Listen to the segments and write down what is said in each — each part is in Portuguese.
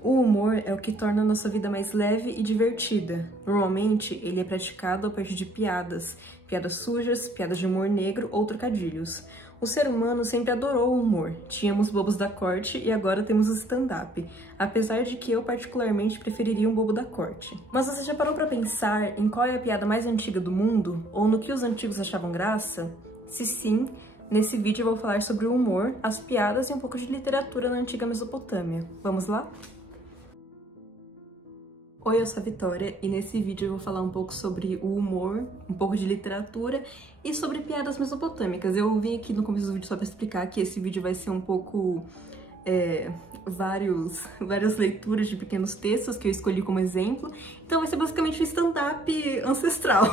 O humor é o que torna a nossa vida mais leve e divertida. Normalmente, ele é praticado a partir de piadas sujas, piadas de humor negro ou trocadilhos. O ser humano sempre adorou o humor. Tínhamos bobos da corte e agora temos o stand-up, apesar de que eu particularmente preferiria um bobo da corte. Mas você já parou pra pensar em qual é a piada mais antiga do mundo? Ou no que os antigos achavam graça? Se sim, nesse vídeo eu vou falar sobre o humor, as piadas e um pouco de literatura na antiga Mesopotâmia. Vamos lá? Oi, eu sou a Vitória e nesse vídeo eu vou falar um pouco sobre o humor, um pouco de literatura e sobre piadas mesopotâmicas. Eu vim aqui no começo do vídeo só para explicar que esse vídeo vai ser um pouco várias leituras de pequenos textos que eu escolhi como exemplo. Então vai ser basicamente um stand-up ancestral.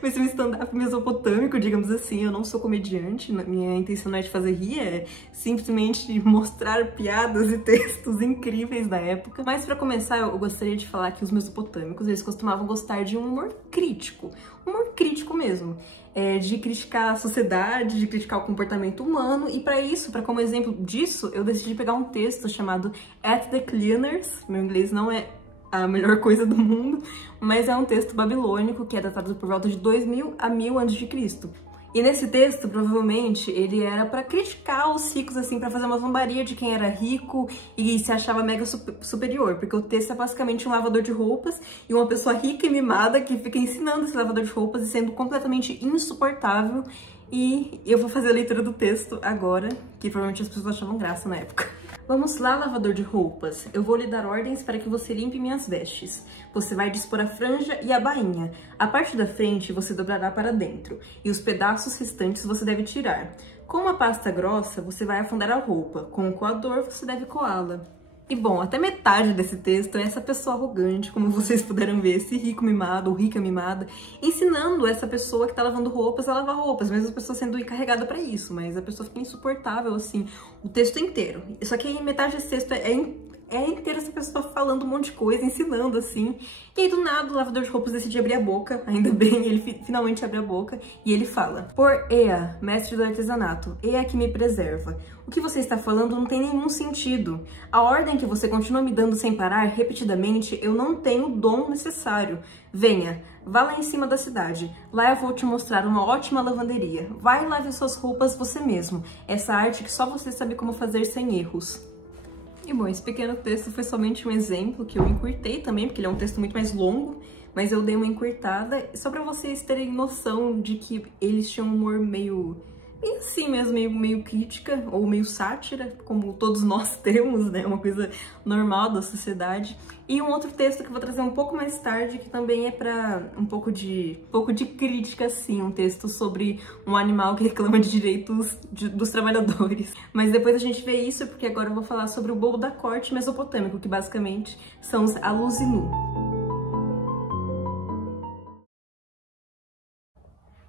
Vai ser um stand-up mesopotâmico, digamos assim. Eu não sou comediante, minha intenção não é de fazer rir, é simplesmente mostrar piadas e textos incríveis da época. Mas para começar, eu gostaria de falar que os mesopotâmicos, eles costumavam gostar de um humor crítico mesmo. De criticar a sociedade, de criticar o comportamento humano, e para isso, como exemplo disso, eu decidi pegar um texto chamado At the Cleaners. Meu inglês não é a melhor coisa do mundo, mas é um texto babilônico que é datado por volta de 2000 a 1000 a.C. E nesse texto, provavelmente, ele era pra criticar os ricos, assim, pra fazer uma zombaria de quem era rico e se achava mega superior, porque o texto é basicamente um lavador de roupas e uma pessoa rica e mimada que fica ensinando esse lavador de roupas e sendo completamente insuportável. E eu vou fazer a leitura do texto agora, que provavelmente as pessoas achavam graça na época. Vamos lá, lavador de roupas. Eu vou lhe dar ordens para que você limpe minhas vestes. Você vai dispor a franja e a bainha. A parte da frente você dobrará para dentro, e os pedaços restantes você deve tirar. Com uma pasta grossa, você vai afundar a roupa. Com o coador, você deve coá-la. E bom, até metade desse texto é essa pessoa arrogante, como vocês puderam ver, esse rico mimado ou rica mimada, ensinando essa pessoa que tá lavando roupas a lavar roupas, mesmo a pessoa sendo encarregada pra isso, mas a pessoa fica insuportável, assim, o texto inteiro. Só que aí metade desse texto é inteira essa pessoa falando um monte de coisa, ensinando, assim. E aí, do nada, o lavador de roupas decide abrir a boca, ainda bem, ele finalmente abre a boca, e ele fala: Por Ea, mestre do artesanato, Ea que me preserva. O que você está falando não tem nenhum sentido. A ordem que você continua me dando sem parar, repetidamente, eu não tenho o dom necessário. Venha, vá lá em cima da cidade. Lá eu vou te mostrar uma ótima lavanderia. Vai e lave suas roupas você mesmo. Essa arte que só você sabe como fazer sem erros. E bom, esse pequeno texto foi somente um exemplo que eu encurtei também, porque ele é um texto muito mais longo, mas eu dei uma encurtada só pra vocês terem noção de que eles tinham um humor meio assim mesmo, meio crítica ou meio sátira, como todos nós temos, né? Uma coisa normal da sociedade. E um outro texto que eu vou trazer um pouco mais tarde, que também é pra um pouco de crítica, assim, um texto sobre um animal que reclama de direitos dos trabalhadores. Mas depois a gente vê isso, porque agora eu vou falar sobre o bobo da corte mesopotâmico, que basicamente são os Aluzinu.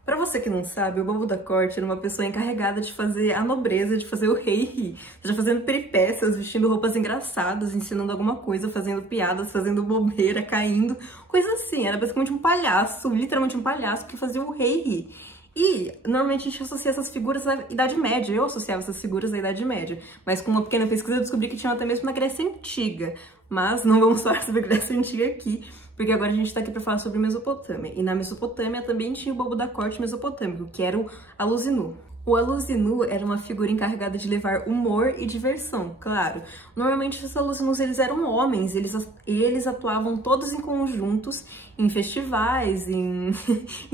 Pra você que não sabe, o bobo da corte era uma pessoa encarregada de fazer a nobreza, de fazer o rei rir. Seja fazendo peripécias, vestindo roupas engraçadas, ensinando alguma coisa, fazendo piadas, fazendo bobeira, caindo, coisa assim. Era basicamente um palhaço, literalmente um palhaço que fazia o rei rir. E normalmente a gente associa essas figuras à Idade Média. Eu associava essas figuras à Idade Média. Mas com uma pequena pesquisa eu descobri que tinha até mesmo na Grécia Antiga. Mas não vamos falar sobre a Grécia Antiga aqui, porque agora a gente tá aqui pra falar sobre Mesopotâmia. E na Mesopotâmia também tinha o bobo da corte mesopotâmico, que era o Aluzinu. O Aluzinu era uma figura encarregada de levar humor e diversão, claro. Normalmente os Aluzinus, eles eram homens, eles atuavam todos em conjuntos em festivais, em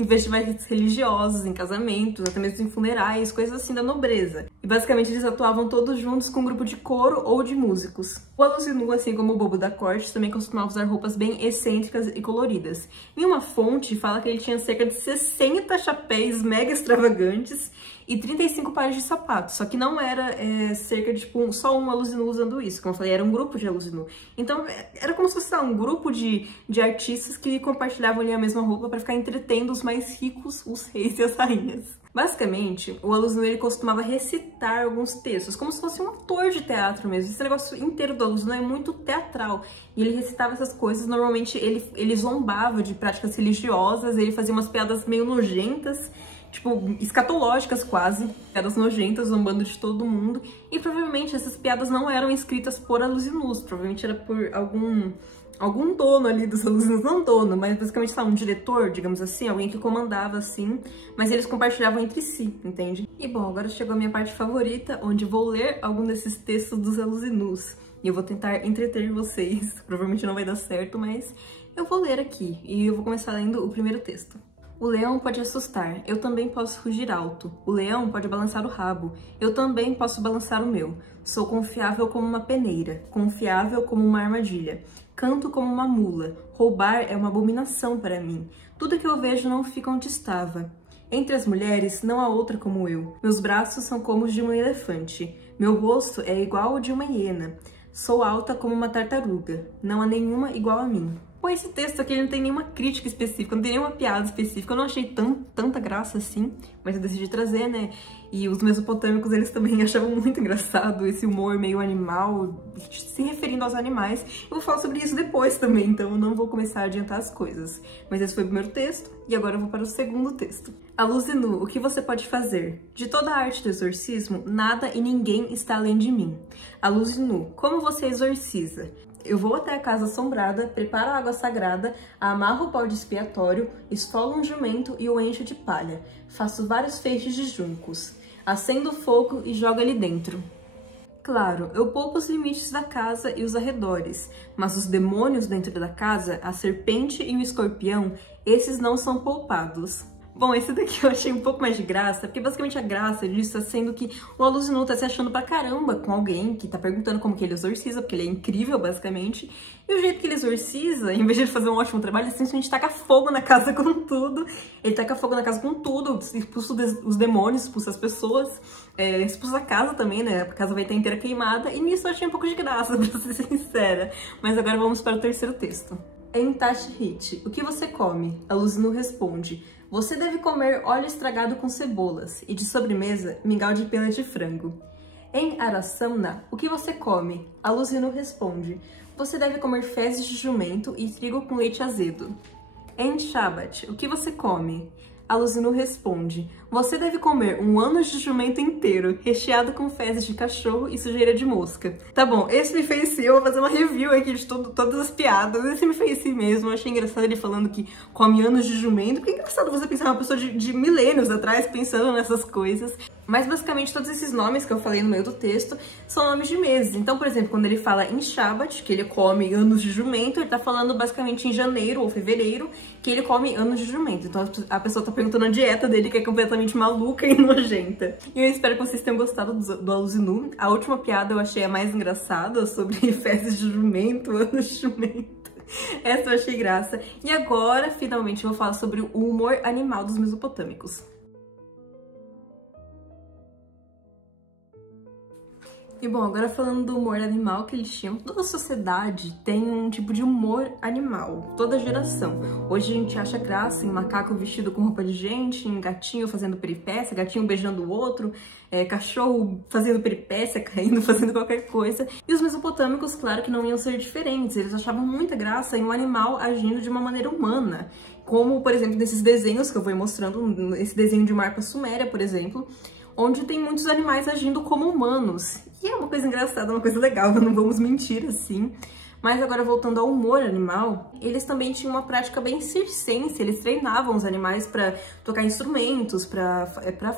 festivais religiosos, em casamentos, até mesmo em funerais, coisas assim da nobreza. E basicamente eles atuavam todos juntos com um grupo de coro ou de músicos. O Aluzinu, assim como o bobo da corte, também costumava usar roupas bem excêntricas e coloridas. Em uma fonte fala que ele tinha cerca de 60 chapéus mega extravagantes e 35 pares de sapatos, só que não era cerca de tipo, só um Aluzinu usando isso, como eu falei, era um grupo de Aluzinu. Então era como se fosse um grupo de artistas que compartilhavam ali a mesma roupa para ficar entretendo os mais ricos, os reis e as rainhas. Basicamente, o Aluzinu, ele costumava recitar alguns textos, como se fosse um ator de teatro mesmo. Esse negócio inteiro do Aluzinu é muito teatral. E ele recitava essas coisas, normalmente ele zombava de práticas religiosas, ele fazia umas piadas meio nojentas. tipo, escatológicas quase, piadas nojentas, zombando de todo mundo, e provavelmente essas piadas não eram escritas por alusinus, provavelmente era por algum dono ali dos alusinus, não dono, mas basicamente, sabe, um diretor, digamos assim, alguém que comandava, assim, mas eles compartilhavam entre si, entende? E bom, agora chegou a minha parte favorita, onde vou ler algum desses textos dos alusinus, e eu vou tentar entreter vocês, provavelmente não vai dar certo, mas eu vou ler aqui, e eu vou começar lendo o primeiro texto. O leão pode assustar, eu também posso rugir alto. O leão pode balançar o rabo, eu também posso balançar o meu. Sou confiável como uma peneira, confiável como uma armadilha. Canto como uma mula, roubar é uma abominação para mim. Tudo que eu vejo não fica onde estava. Entre as mulheres não há outra como eu. Meus braços são como os de um elefante. Meu rosto é igual ao de uma hiena. Sou alta como uma tartaruga. Não há nenhuma igual a mim. Pô, esse texto aqui não tem nenhuma crítica específica, não tem nenhuma piada específica, eu não achei tanta graça assim, mas eu decidi trazer, né? E os mesopotâmicos, eles também achavam muito engraçado esse humor meio animal, se referindo aos animais. Eu vou falar sobre isso depois também, então eu não vou começar a adiantar as coisas. Mas esse foi o primeiro texto, e agora eu vou para o segundo texto. Aluzinu, o que você pode fazer? De toda a arte do exorcismo, nada e ninguém está além de mim. Aluzinu, como você exorciza? Eu vou até a casa assombrada, preparo a água sagrada, amarro o bode expiatório, esfolo um jumento e o encho de palha. Faço vários feixes de juncos. Acendo o fogo e jogo ali dentro. Claro, eu poupo os limites da casa e os arredores, mas os demônios dentro da casa, a serpente e o escorpião, esses não são poupados. Bom, esse daqui eu achei um pouco mais de graça, porque basicamente a graça disso tá sendo que o Aluzinu tá se achando pra caramba com alguém que tá perguntando como que ele exorciza, porque ele é incrível, basicamente. E o jeito que ele exorciza, em vez de ele fazer um ótimo trabalho, ele simplesmente taca fogo na casa com tudo. Ele taca fogo na casa com tudo, expulsa os demônios, expulsa as pessoas, expulsa a casa também, né? A casa vai estar inteira queimada, e nisso eu achei um pouco de graça, pra ser sincera. Mas agora vamos para o terceiro texto. Em Tashrit, o que você come? Aluzinu responde: você deve comer óleo estragado com cebolas e de sobremesa mingau de pena de frango. Em Arasamna, o que você come? Aluzinu responde: você deve comer fezes de jumento e trigo com leite azedo. Em Shabbat, o que você come? Aluzinu responde: você deve comer um ânus de jumento inteiro, recheado com fezes de cachorro e sujeira de mosca. Tá bom, esse me fez sim, eu vou fazer uma review aqui de todas as piadas. Esse me fez sim mesmo, eu achei engraçado ele falando que come ânus de jumento, porque é engraçado você pensar uma pessoa de milênios atrás pensando nessas coisas. Mas basicamente todos esses nomes que eu falei no meio do texto são nomes de meses. Então, por exemplo, quando ele fala em Shabbat, que ele come ânus de jumento, ele tá falando basicamente em janeiro ou fevereiro, que ele come ânus de jumento. Então a pessoa tá perguntando a dieta dele, que é completamente maluca e nojenta. E eu espero que vocês tenham gostado do Aluzinu. A última piada eu achei a mais engraçada, sobre fezes de jumento, ânus de jumento. Essa eu achei graça. E agora, finalmente, eu vou falar sobre o humor animal dos mesopotâmicos. E bom, agora falando do humor animal que eles tinham, toda sociedade tem um tipo de humor animal, toda geração. Hoje a gente acha graça em macaco vestido com roupa de gente, em gatinho fazendo peripécia, gatinho beijando o outro, cachorro fazendo peripécia, caindo, fazendo qualquer coisa. E os mesopotâmicos, claro que não iam ser diferentes, eles achavam muita graça em um animal agindo de uma maneira humana. Como, por exemplo, nesses desenhos que eu vou mostrando, esse desenho de Marpa Suméria, por exemplo, onde tem muitos animais agindo como humanos. E é uma coisa engraçada, uma coisa legal, não vamos mentir assim. Mas agora voltando ao humor animal, eles também tinham uma prática bem circense, eles treinavam os animais para tocar instrumentos, para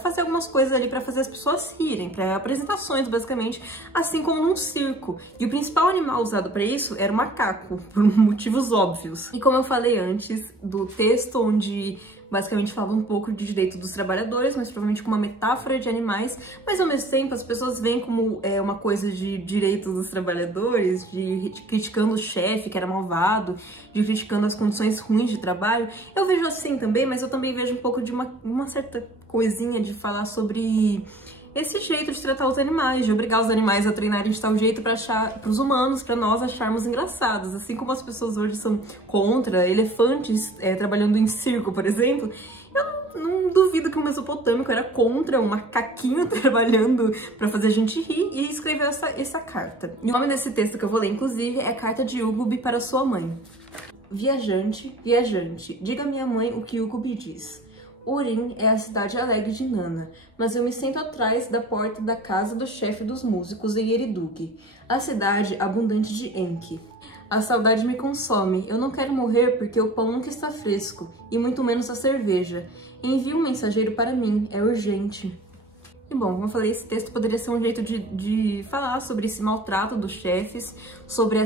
fazer algumas coisas ali, para fazer as pessoas rirem, para apresentações basicamente, assim como num circo. E o principal animal usado para isso era o macaco, por motivos óbvios. E como eu falei antes do texto onde basicamente falava um pouco de direito dos trabalhadores, mas provavelmente com uma metáfora de animais, mas ao mesmo tempo as pessoas veem como uma coisa de direito dos trabalhadores, de criticando o chefe que era malvado, de criticando as condições ruins de trabalho. Eu vejo assim também, mas eu também vejo um pouco de uma certa coisinha de falar sobre esse jeito de tratar os animais, de obrigar os animais a treinarem de tal jeito para os humanos, para nós acharmos engraçados. Assim como as pessoas hoje são contra elefantes trabalhando em circo, por exemplo, eu não duvido que um mesopotâmico era contra um macaquinho trabalhando para fazer a gente rir e escreveu essa carta. E o nome desse texto que eu vou ler, inclusive, é Carta de Ugubi para sua mãe. Viajante, viajante, diga à minha mãe o que Ugubi diz. Urim é a cidade alegre de Nana, mas eu me sento atrás da porta da casa do chefe dos músicos em Eridug, a cidade abundante de Enki. A saudade me consome, eu não quero morrer porque o pão nunca está fresco, e muito menos a cerveja. Envie um mensageiro para mim, é urgente. E bom, como eu falei, esse texto poderia ser um jeito de falar sobre esse maltrato dos chefes, sobre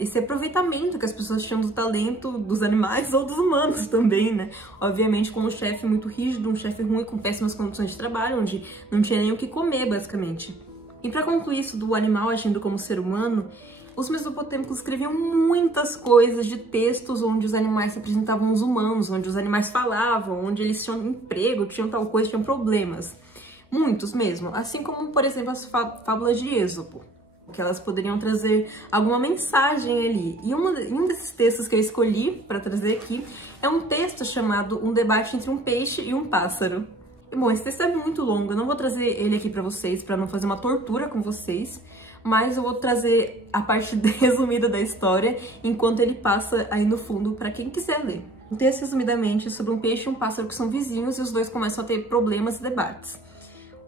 esse aproveitamento que as pessoas tinham do talento dos animais ou dos humanos também, né? Obviamente com um chefe muito rígido, um chefe ruim, com péssimas condições de trabalho, onde não tinha nem o que comer, basicamente. E para concluir isso do animal agindo como ser humano, os mesopotâmicos escreviam muitas coisas de textos onde os animais se apresentavam aos humanos, onde os animais falavam, onde eles tinham emprego, tinham tal coisa, tinham problemas. Muitos mesmo, assim como, por exemplo, as fábulas de Êxopo, que elas poderiam trazer alguma mensagem ali. E um desses textos que eu escolhi para trazer aqui é um texto chamado Um Debate entre um Peixe e um Pássaro. E, bom, esse texto é muito longo, eu não vou trazer ele aqui para vocês, para não fazer uma tortura com vocês, mas eu vou trazer a parte resumida da história, enquanto ele passa aí no fundo para quem quiser ler. O texto, resumidamente, é sobre um peixe e um pássaro que são vizinhos e os dois começam a ter problemas e debates.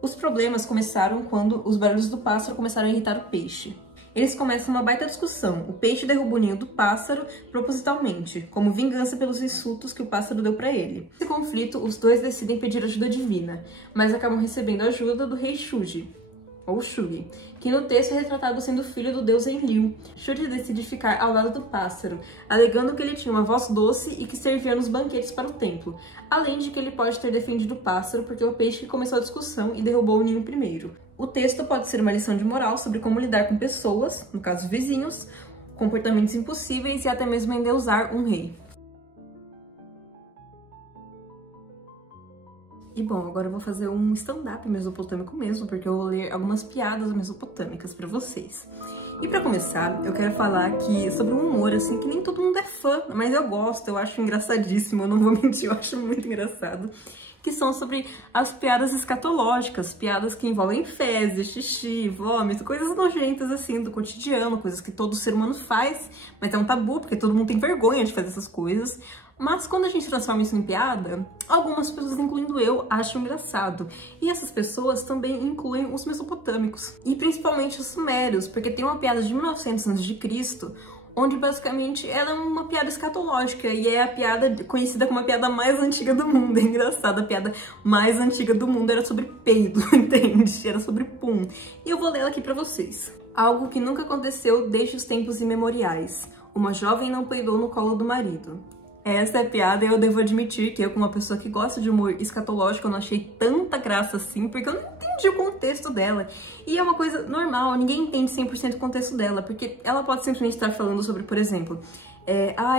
Os problemas começaram quando os barulhos do pássaro começaram a irritar o peixe. Eles começam uma baita discussão. O peixe derruba o ninho do pássaro propositalmente, como vingança pelos insultos que o pássaro deu para ele. Nesse conflito, os dois decidem pedir ajuda divina, mas acabam recebendo a ajuda do rei Shugi, ou Shuri, que no texto é retratado sendo filho do deus Enlil. Shuri decide ficar ao lado do pássaro, alegando que ele tinha uma voz doce e que servia nos banquetes para o templo, além de que ele pode ter defendido o pássaro porque é o peixe que começou a discussão e derrubou o ninho primeiro. O texto pode ser uma lição de moral sobre como lidar com pessoas, no caso vizinhos, comportamentos impossíveis e até mesmo endeusar um rei. E bom, agora eu vou fazer um stand-up mesopotâmico mesmo, porque eu vou ler algumas piadas mesopotâmicas pra vocês. E pra começar, eu quero falar aqui sobre um humor, assim, que nem todo mundo é fã, mas eu gosto, eu acho engraçadíssimo, eu não vou mentir, eu acho muito engraçado. Que são sobre as piadas escatológicas, piadas que envolvem fezes, xixi, vômito, coisas nojentas assim do cotidiano, coisas que todo ser humano faz, mas é um tabu, porque todo mundo tem vergonha de fazer essas coisas. Mas quando a gente transforma isso em piada, algumas pessoas, incluindo eu, acham engraçado. E essas pessoas também incluem os mesopotâmicos, e principalmente os sumérios, porque tem uma piada de 1900 a.C., onde basicamente ela é uma piada escatológica, e é a piada conhecida como a piada mais antiga do mundo. É engraçado, a piada mais antiga do mundo era sobre peido, entende? Era sobre pum. E eu vou ler ela aqui pra vocês. Algo que nunca aconteceu desde os tempos imemoriais. Uma jovem não peidou no colo do marido. Essa é a piada, e eu devo admitir que eu, como uma pessoa que gosta de humor escatológico, eu não achei tanta graça assim, porque eu não entendi o contexto dela. E é uma coisa normal, ninguém entende 100% o contexto dela, porque ela pode simplesmente estar falando sobre, por exemplo,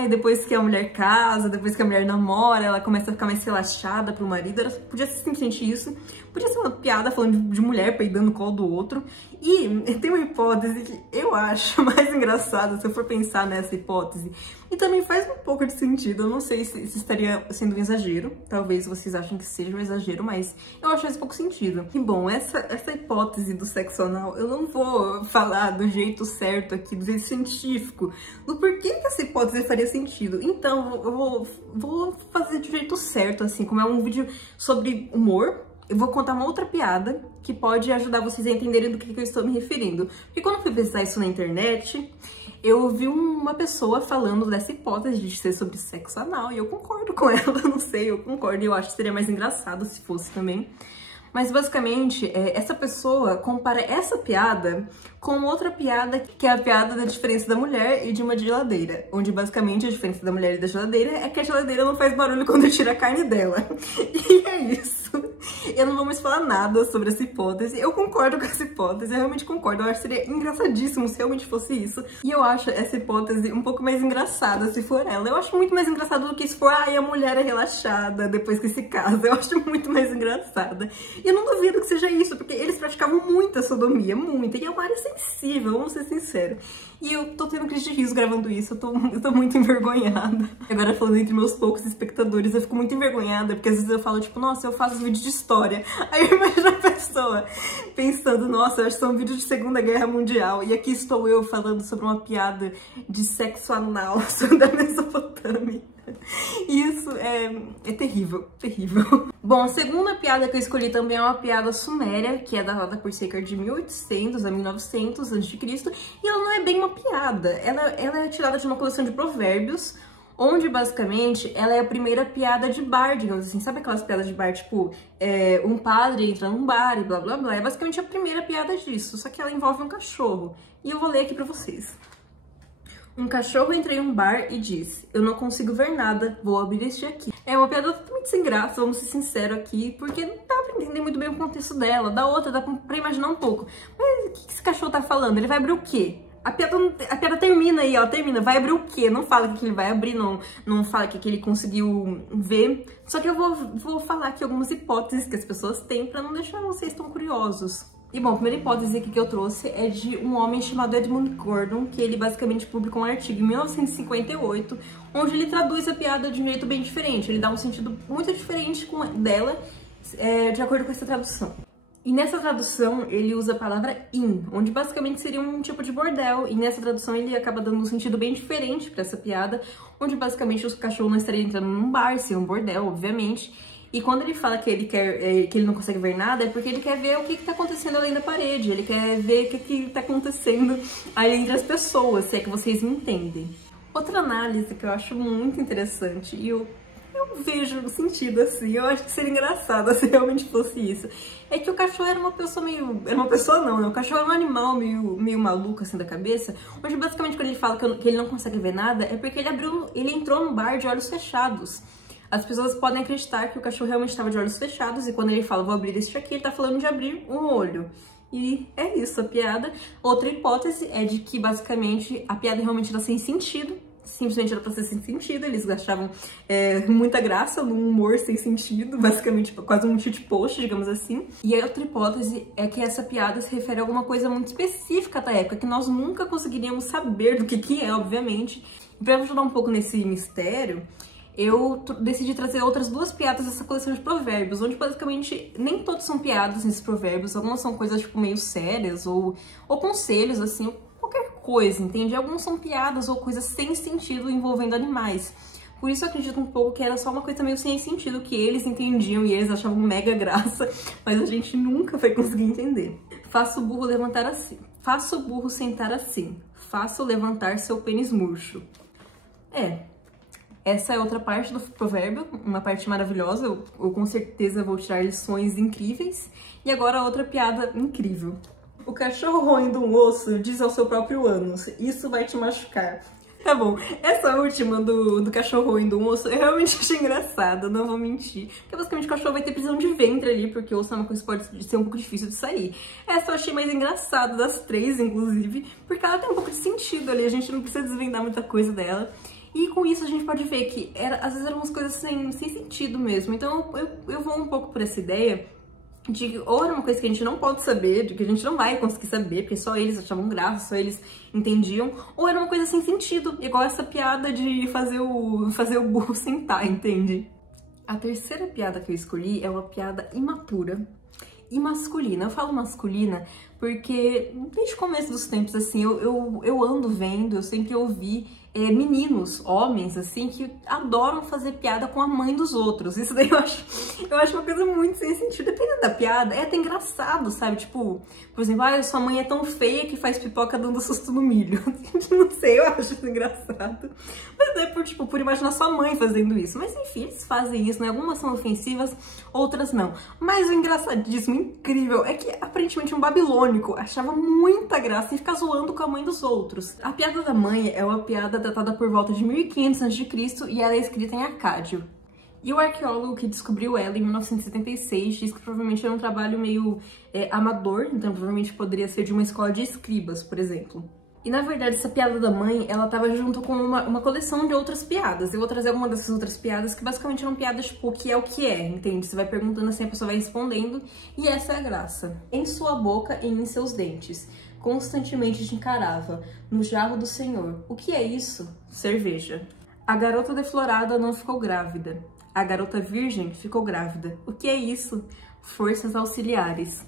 depois que a mulher casa, depois que a mulher namora, ela começa a ficar mais relaxada pro marido. Ela podia ser simplesmente isso. Podia ser uma piada falando de mulher peidando no colo do outro. E tem uma hipótese que eu acho mais engraçada, se eu for pensar nessa hipótese. E também faz um pouco de sentido. Eu não sei se estaria sendo um exagero. Talvez vocês achem que seja um exagero, mas eu acho que faz pouco sentido. E bom, essa hipótese do sexo anal, eu não vou falar do jeito certo aqui, do jeito científico, do porquê que essa hipótese faria sentido. Então, eu vou fazer do jeito certo, assim, como é um vídeo sobre humor. Eu vou contar uma outra piada que pode ajudar vocês a entenderem do que eu estou me referindo. Porque quando eu fui pesquisar isso na internet, eu vi uma pessoa falando dessa hipótese de ser sobre sexo anal, e eu concordo com ela, não sei, eu concordo, e eu acho que seria mais engraçado se fosse também. Mas basicamente, essa pessoa compara essa piada com outra piada, que é a piada da diferença da mulher e de uma geladeira. Onde basicamente a diferença da mulher e da geladeira é que a geladeira não faz barulho quando tira a carne dela. E é isso. Eu não vou mais falar nada sobre essa hipótese. Eu concordo com essa hipótese, eu realmente concordo. Eu acho que seria engraçadíssimo se realmente fosse isso. E eu acho essa hipótese um pouco mais engraçada se for ela. Eu acho muito mais engraçado do que se for, a mulher é relaxada depois que se casa. Eu acho muito mais engraçada. E eu não duvido que seja isso, porque eles praticavam muita sodomia, muita. E é uma área sensível, vamos ser sinceros. E eu tô tendo crise de riso gravando isso, eu tô muito envergonhada. Agora, falando entre meus poucos espectadores, eu fico muito envergonhada, porque às vezes eu falo, tipo, nossa, eu faço vídeos de história. Aí eu imagino a pessoa pensando, nossa, eu acho que são vídeos de Segunda Guerra Mundial. E aqui estou eu falando sobre uma piada de sexo anal da Mesopotâmia. Isso é terrível, terrível. Bom, a segunda piada que eu escolhi também é uma piada suméria, que é datada por cerca de 1800 a 1900 a.C. E ela não é bem uma piada, ela é tirada de uma coleção de provérbios, onde basicamente ela é a primeira piada de bar, digamos assim. Sabe aquelas piadas de bar, tipo, um padre entra num bar e blá blá blá? É basicamente a primeira piada disso, só que ela envolve um cachorro. E eu vou ler aqui pra vocês. Um cachorro entra em um bar e diz: eu não consigo ver nada, vou abrir este aqui. É uma piada totalmente sem graça, vamos ser sinceros aqui, porque não dá pra entender muito bem o contexto dela. Da outra, dá pra imaginar um pouco. Mas o que esse cachorro tá falando? Ele vai abrir o quê? A piada termina aí, ó, termina. Vai abrir o quê? Não fala que ele vai abrir, não fala que ele conseguiu ver. Só que eu vou falar aqui algumas hipóteses que as pessoas têm pra não deixar vocês tão curiosos. E bom, a primeira hipótese aqui que eu trouxe é de um homem chamado Edmund Gordon, que ele basicamente publicou um artigo em 1958, onde ele traduz a piada de um jeito bem diferente. Ele dá um sentido muito diferente dela, de acordo com essa tradução. E nessa tradução ele usa a palavra inn, onde basicamente seria um tipo de bordel, e nessa tradução ele acaba dando um sentido bem diferente para essa piada, onde basicamente o cachorro não estaria entrando num bar, seria um bordel, obviamente. E quando ele fala que ele não consegue ver nada, é porque ele quer ver o que tá acontecendo além da parede, ele quer ver o que tá acontecendo aí entre as pessoas, se é que vocês me entendem. Outra análise que eu acho muito interessante, e eu vejo sentido assim, eu acho que seria engraçado se realmente fosse isso, é que o cachorro era uma pessoa meio... Era uma pessoa não, né? O cachorro era um animal meio maluco assim da cabeça, onde basicamente quando ele fala que ele não consegue ver nada, é porque ele entrou no bar de olhos fechados. As pessoas podem acreditar que o cachorro realmente estava de olhos fechados, e quando ele fala, vou abrir este aqui, ele tá falando de abrir um olho. E é isso, a piada. Outra hipótese é de que, basicamente, a piada realmente era sem sentido. Simplesmente era pra ser sem sentido, eles achavam muita graça num humor sem sentido, basicamente quase um shitpost, digamos assim. E a outra hipótese é que essa piada se refere a alguma coisa muito específica da época, que nós nunca conseguiríamos saber do que é, obviamente. E pra ajudar um pouco nesse mistério, eu decidi trazer outras duas piadas dessa coleção de provérbios, onde basicamente nem todos são piadas nesses provérbios, algumas são coisas tipo meio sérias ou conselhos assim, qualquer coisa, entende? Alguns são piadas ou coisas sem sentido envolvendo animais. Por isso eu acredito um pouco que era só uma coisa meio sem sentido, que eles entendiam e eles achavam mega graça, mas a gente nunca vai conseguir entender. Faça o burro levantar assim. Faça o burro sentar assim. Faça-o levantar seu pênis murcho. Essa é outra parte do provérbio, uma parte maravilhosa, eu com certeza vou tirar lições incríveis. E agora outra piada incrível. O cachorro roendo um osso diz ao seu próprio ânus: isso vai te machucar. Tá bom, essa última do cachorro roendo um osso eu realmente achei engraçada, não vou mentir. Porque basicamente o cachorro vai ter prisão de ventre ali, porque o osso é uma coisa que pode ser um pouco difícil de sair. Essa eu achei mais engraçada das três, inclusive, porque ela tem um pouco de sentido ali, a gente não precisa desvendar muita coisa dela. E com isso a gente pode ver que às vezes eram umas coisas sem sentido mesmo. Então eu vou um pouco por essa ideia de que ou era uma coisa que a gente não pode saber, de que a gente não vai conseguir saber, porque só eles achavam graça, só eles entendiam, ou era uma coisa sem sentido, igual essa piada de fazer o burro sentar, entende? A terceira piada que eu escolhi é uma piada imatura e masculina. Eu falo masculina porque desde o começo dos tempos, assim, eu ando vendo, eu sempre ouvi meninos, homens, assim, que adoram fazer piada com a mãe dos outros. Isso daí eu acho uma coisa muito sem sentido. Dependendo da piada, é até engraçado, sabe? Tipo, por exemplo, sua mãe é tão feia que faz pipoca dando susto no milho. Não sei, eu acho isso engraçado. Mas é por imaginar sua mãe fazendo isso. Mas enfim, eles fazem isso, né? Algumas são ofensivas, outras não. Mas o engraçadíssimo, incrível, é que aparentemente um babilônico achava muita graça em ficar zoando com a mãe dos outros. A piada da mãe é uma piada datada por volta de 1500 a.C. e ela é escrita em acádio. E o arqueólogo que descobriu ela em 1976 diz que provavelmente era um trabalho meio amador, então provavelmente poderia ser de uma escola de escribas, por exemplo. E na verdade essa piada da mãe, ela tava junto com uma coleção de outras piadas. Eu vou trazer alguma dessas outras piadas que basicamente eram piadas tipo o que é, entende? Você vai perguntando assim, a pessoa vai respondendo, e essa é a graça. Em sua boca e em seus dentes, constantemente te encarava, no jarro do Senhor. O que é isso? Cerveja. A garota deflorada não ficou grávida. A garota virgem ficou grávida. O que é isso? Forças auxiliares.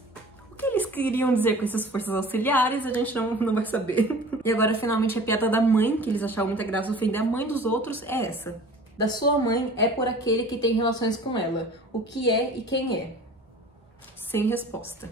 O que eles queriam dizer com essas forças auxiliares, a gente não vai saber. E agora, finalmente, a piada da mãe, que eles achavam muita graça ofender a mãe dos outros, é essa. da sua mãe é por aquele que tem relações com ela. O que é e quem é? Sem resposta.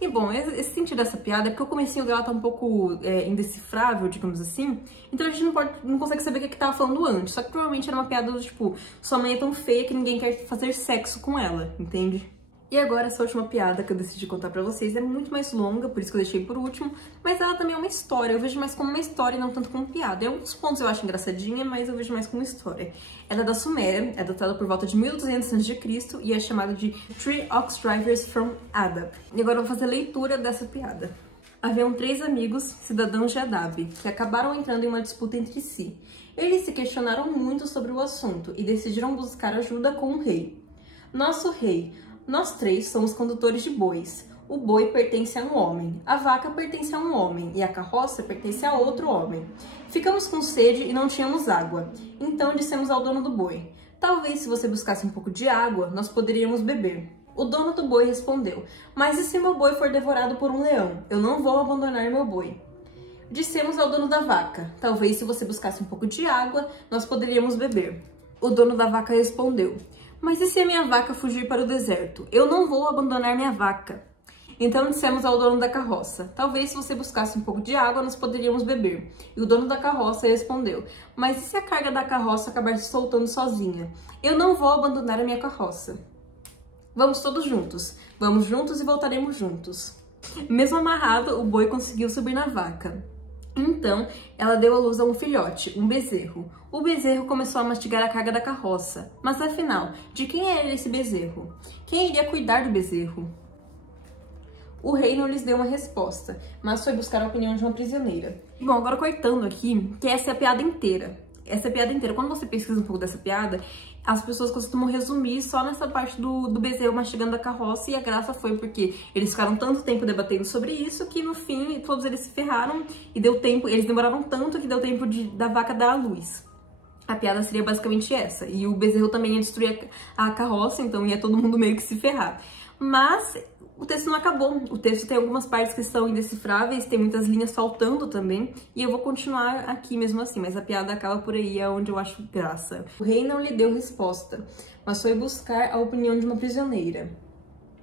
E bom, esse sentido dessa piada é porque o comecinho dela tá um pouco indecifrável, digamos assim, então a gente não consegue saber o que tava falando antes, só que provavelmente era uma piada do tipo, sua mãe é tão feia que ninguém quer fazer sexo com ela, entende? E agora essa última piada que eu decidi contar pra vocês é muito mais longa, por isso que eu deixei por último, mas ela também é uma história, eu vejo mais como uma história e não tanto como piada. Em alguns pontos eu acho engraçadinha, mas eu vejo mais como história. Ela é da Suméria, é datada por volta de 1200 a.C. e é chamada de Three Ox Drivers from Adab. E agora eu vou fazer a leitura dessa piada. Haviam 3 amigos, cidadãos de Adab, que acabaram entrando em uma disputa entre si. Eles se questionaram muito sobre o assunto e decidiram buscar ajuda com o rei. Nosso rei, nós 3 somos condutores de bois. O boi pertence a um homem, a vaca pertence a um homem e a carroça pertence a outro homem. Ficamos com sede e não tínhamos água, então dissemos ao dono do boi: talvez se você buscasse um pouco de água, nós poderíamos beber. O dono do boi respondeu: mas e se meu boi for devorado por um leão? Eu não vou abandonar meu boi. Dissemos ao dono da vaca: talvez se você buscasse um pouco de água, nós poderíamos beber. O dono da vaca respondeu: mas e se a minha vaca fugir para o deserto? Eu não vou abandonar minha vaca. Então dissemos ao dono da carroça: talvez se você buscasse um pouco de água, nós poderíamos beber. E o dono da carroça respondeu: mas e se a carga da carroça acabar se soltando sozinha? Eu não vou abandonar a minha carroça. Vamos todos juntos. Vamos juntos e voltaremos juntos. Mesmo amarrado, o boi conseguiu subir na vaca. Então, ela deu à luz a um filhote, um bezerro. O bezerro começou a mastigar a carga da carroça. Mas afinal, de quem era esse bezerro? Quem iria cuidar do bezerro? O rei não lhes deu uma resposta, mas foi buscar a opinião de uma prisioneira. Bom, agora cortando aqui, que essa é a piada inteira. Essa é a piada inteira. Quando você pesquisa um pouco dessa piada, as pessoas costumam resumir só nessa parte do bezerro mastigando a carroça, e a graça foi porque eles ficaram tanto tempo debatendo sobre isso que no fim todos eles se ferraram e deu tempo, eles demoraram tanto que deu tempo da vaca dar à luz. A piada seria basicamente essa. E o bezerro também ia destruir a carroça, então ia todo mundo meio que se ferrar. Mas o texto não acabou. O texto tem algumas partes que são indecifráveis, tem muitas linhas faltando também, e eu vou continuar aqui mesmo assim, mas a piada acaba por aí, é onde eu acho graça. O rei não lhe deu resposta, mas foi buscar a opinião de uma prisioneira.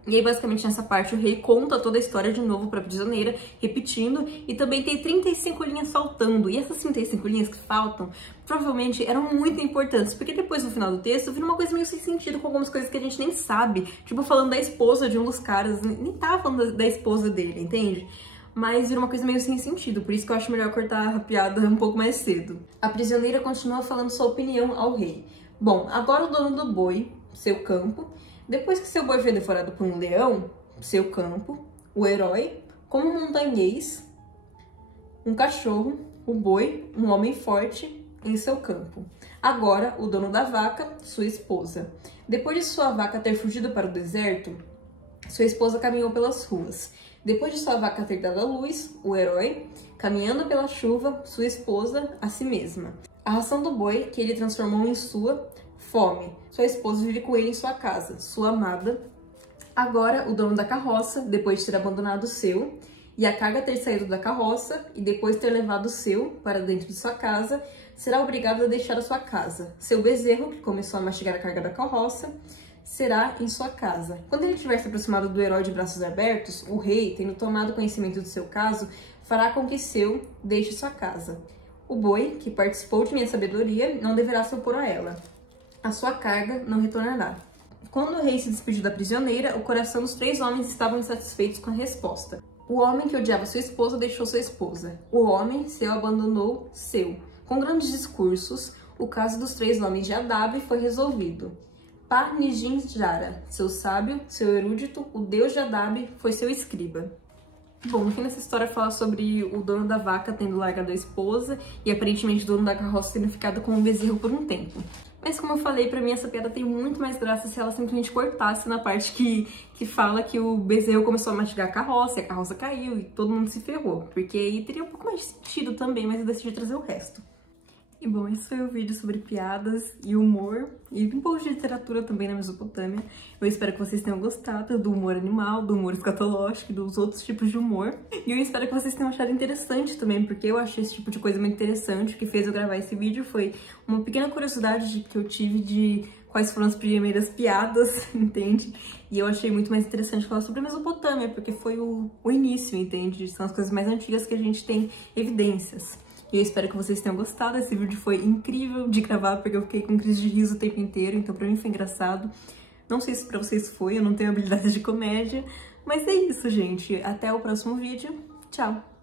E aí, basicamente, nessa parte, o rei conta toda a história de novo pra prisioneira, repetindo, e também tem 35 linhas faltando. E essas 35 linhas que faltam, provavelmente eram muito importantes, porque depois, no final do texto, vira uma coisa meio sem sentido, com algumas coisas que a gente nem sabe. Tipo, falando da esposa de um dos caras, nem tava falando da esposa dele, entende? Mas vira uma coisa meio sem sentido, por isso que eu acho melhor cortar a piada um pouco mais cedo. A prisioneira continua falando sua opinião ao rei. Bom, agora o dono do boi, seu campo, depois que seu boi foi devorado por um leão, seu campo, o herói, como um montanhês, um cachorro, o boi, um homem forte em seu campo. Agora, o dono da vaca, sua esposa. Depois de sua vaca ter fugido para o deserto, sua esposa caminhou pelas ruas. Depois de sua vaca ter dado à luz, o herói, caminhando pela chuva, sua esposa, a si mesma. A ração do boi, que ele transformou em sua, fome. Sua esposa vive com ele em sua casa, sua amada. Agora, o dono da carroça, depois de ter abandonado o seu, e a carga ter saído da carroça, e depois ter levado o seu para dentro de sua casa, será obrigado a deixar a sua casa. Seu bezerro, que começou a mastigar a carga da carroça, será em sua casa. Quando ele tiver se aproximado do herói de braços abertos, o rei, tendo tomado conhecimento do seu caso, fará com que seu deixe sua casa. O boi, que participou de minha sabedoria, não deverá se opor a ela. A sua carga não retornará. Quando o rei se despediu da prisioneira, o coração dos 3 homens estavam insatisfeitos com a resposta. O homem que odiava sua esposa deixou sua esposa. O homem seu abandonou seu. Com grandes discursos, o caso dos 3 homens de Adab foi resolvido. Par-Nijin-Jara, seu sábio, seu erudito, o deus de Adab, foi seu escriba. Bom, no fim dessa história fala sobre o dono da vaca tendo largado a esposa e aparentemente o dono da carroça tendo ficado com o bezerro por um tempo. Mas como eu falei, pra mim essa piada tem muito mais graça se ela simplesmente cortasse na parte que fala que o bezerro começou a mastigar a carroça e a carroça caiu e todo mundo se ferrou. Porque aí teria um pouco mais de sentido também, mas eu decidi trazer o resto. E bom, esse foi o vídeo sobre piadas e humor, e um pouco de literatura também na Mesopotâmia. Eu espero que vocês tenham gostado do humor animal, do humor escatológico e dos outros tipos de humor. E eu espero que vocês tenham achado interessante também, porque eu achei esse tipo de coisa muito interessante. O que fez eu gravar esse vídeo foi uma pequena curiosidade que eu tive de quais foram as primeiras piadas, entende? E eu achei muito mais interessante falar sobre a Mesopotâmia, porque foi o início, entende? São as coisas mais antigas que a gente tem evidências. E eu espero que vocês tenham gostado. Esse vídeo foi incrível de gravar, porque eu fiquei com crise de riso o tempo inteiro, então pra mim foi engraçado. Não sei se pra vocês foi, eu não tenho habilidade de comédia, mas é isso, gente. Até o próximo vídeo. Tchau!